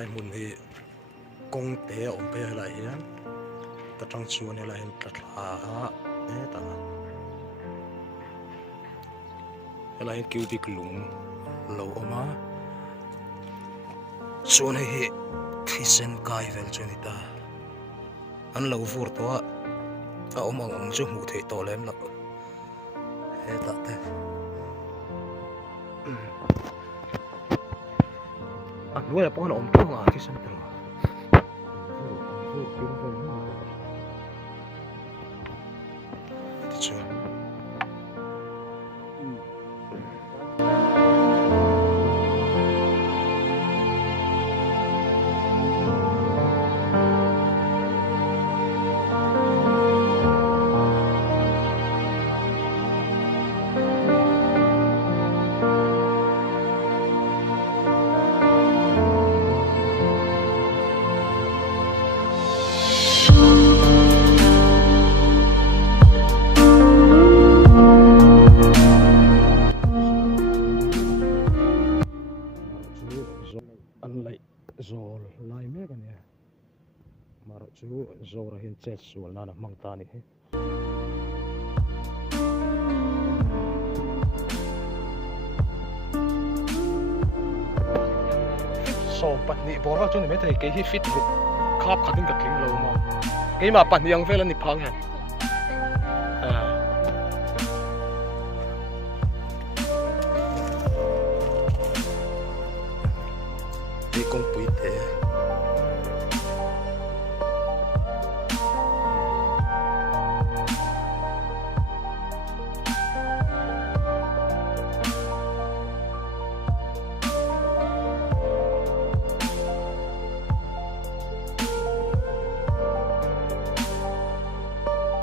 lại muốn thì công tế ông bé lại hiền ta trong chuột này lại hiền thật là thế ta lại hiền kêu việc lùng lâu mà chuột này thì sen cài về cho người ta anh lâu vô to ông chú ngủ thấy to lên lắm thế ta thế anh nuôi là bao ông to à cái sen tơ chưa anh lại rồi lại mấy cái này mà chú rồi hiện chết rồi là mang ta này so bắt nhị bỏ ra chỗ này mấy thầy cái hit fit khắp khắp những cái kinh lâu mà cái mà bắt nhị ăn phải là nhị phăng hả